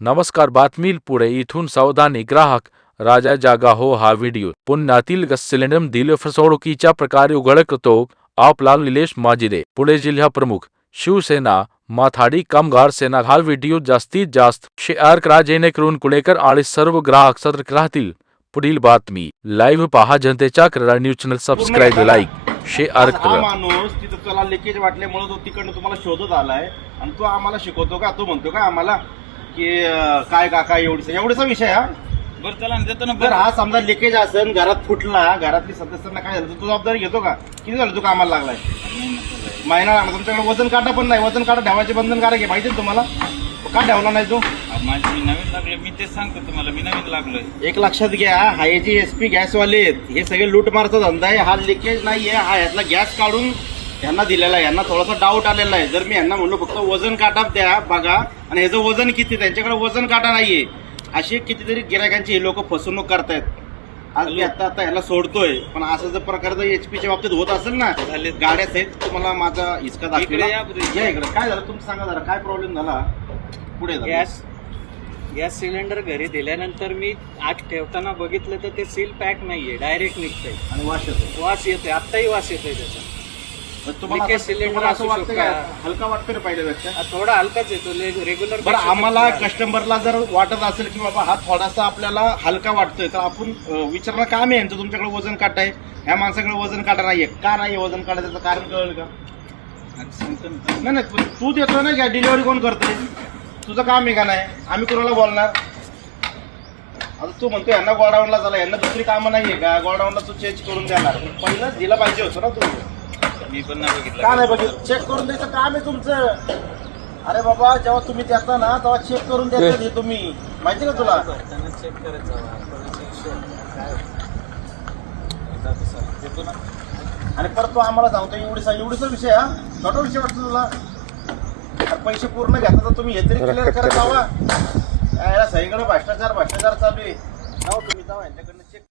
नमस्कार. बातमी पुढे. इथून सावधानी ग्राहक राजा जागा हो. हा व्हिडिओ पुण्यातील गॅस सिलेंडर दिल फसवणुकीच्या प्रकारे उघड करतो आपला निलेश माजिरे. पुणे जिल्हा प्रमुख शिवसेना माथाडी कामगार सेना. हा व्हिडिओ जास्तीत जास्त शेअर करा जेणेकरून पुणेकर आणि सर्व ग्राहक सतर्क राहतील. पुढील बातमी लाईव्ह पहा. जनतेच्या क्रीडा news channel subscribe, like, share करा. माणूस तिथं त्याला लिकेज वाटल्यामुळे तो तिकडनं तुम्हाला शोधत आलाय आणि तो आम्हाला शिकवतो का? तो म्हणतो का आम्हाला की काय काका एवढीचा विषय हा? बरं चला देतो ना. बरं हा समजा लिकेज असेल, घरात फुटला, घरातली सदस्यांना काय झालं, तू जबाबदारी घेतो का? किती झालं तू कामाला लागलाय? महिना लागला. तुमच्याकडे वजन काटा पण नाही. वजन काटा ठेवायचे बंधनकारक आहे माहिती तुम्हाला. का ठेवला नाही तू? माझी मी नवीन लागले, मी तेच सांगतो तुम्हाला, मी नवीन लागलोय. एक लक्षात घ्या, हा हे जे SP गॅसवाले आहेत हे सगळे लूटमारचा धंदा आहे. हा लिकेज नाहीये, हा यातला गॅस काढून यांना दिलेला आहे. यांना थोडासा डाऊट आलेला आहे. जर मी यांना म्हणलो फक्त वजन काटा द्या बघा आणि ह्याचं वजन किती, त्यांच्याकडे वजन काटा नाहीये. अशी कितीतरी गिरायकांची हे लोक फसवणूक करतायत. आज मी आता ह्याला सोडतोय, पण असं जर प्रकार जर HP बाबतीत होत असेल ना, गाड्या सहित तुम्हाला माझा हिसका दाखवला. या इकडे काय झालं तुम्ही सांगा जरा, काय प्रॉब्लेम झाला? पुढे गॅस सिलेंडर घरी दिल्यानंतर मी आत ठेवताना बघितलं तर ते सील पॅक नाहीये, डायरेक्ट निघतंय आणि वास येतोय. आत्ताही वास येतोय त्याचा. तुम्हाला लिकेज सिलेंडर असं वाटतं का? हलका वाटतं ना पहिल्यापेक्षा? थोडा हलकाच येतो रेग्युलर. बरं, आम्हाला कस्टमरला जर वाटत असेल की बाबा हा थोडासा आपल्याला हलका वाटतोय, तर आपण विचारणं काम आहे यांचं. तुमच्याकडे वजन काटा आहे, ह्या माणसाकडे वजन काटा नाहीये. का नाही वजन काटा? त्याचं कारण कळेल का? नाही नाही, तू देतो ना का? डिलिव्हरी कोण करतोय? तुझं काम आहे का नाही? आम्ही कोणाला बोलणार? आता तू म्हणतो यांना गोडाऊनला झाला, यांना दुसरी कामं नाहीये का? गोडाऊनला तू चेंज करून देणार. पहिलं दिला पाहिजे होतं ना तू. मी पण नाही बघितलं. का नाही बघितलं? चेक करून द्यायचं काम आहे तुमचं. अरे बाबा, जेव्हा तुम्ही देता ना तेव्हा चेक करून द्यायचं हे तुम्ही. माहिती का तुला? चेक करायचं. आणि परत तो आम्हाला सांगतो एवढीचा विषय हा? छोटा विषय वाटतो तुला? पैसे पूर्ण घेता तर तुम्ही हे तरी क्लिअर करत जावा. याला सगळीकडे भ्रष्टाचार चालू आहे. जाऊ तुम्ही, जावा यांच्याकडनं चेक.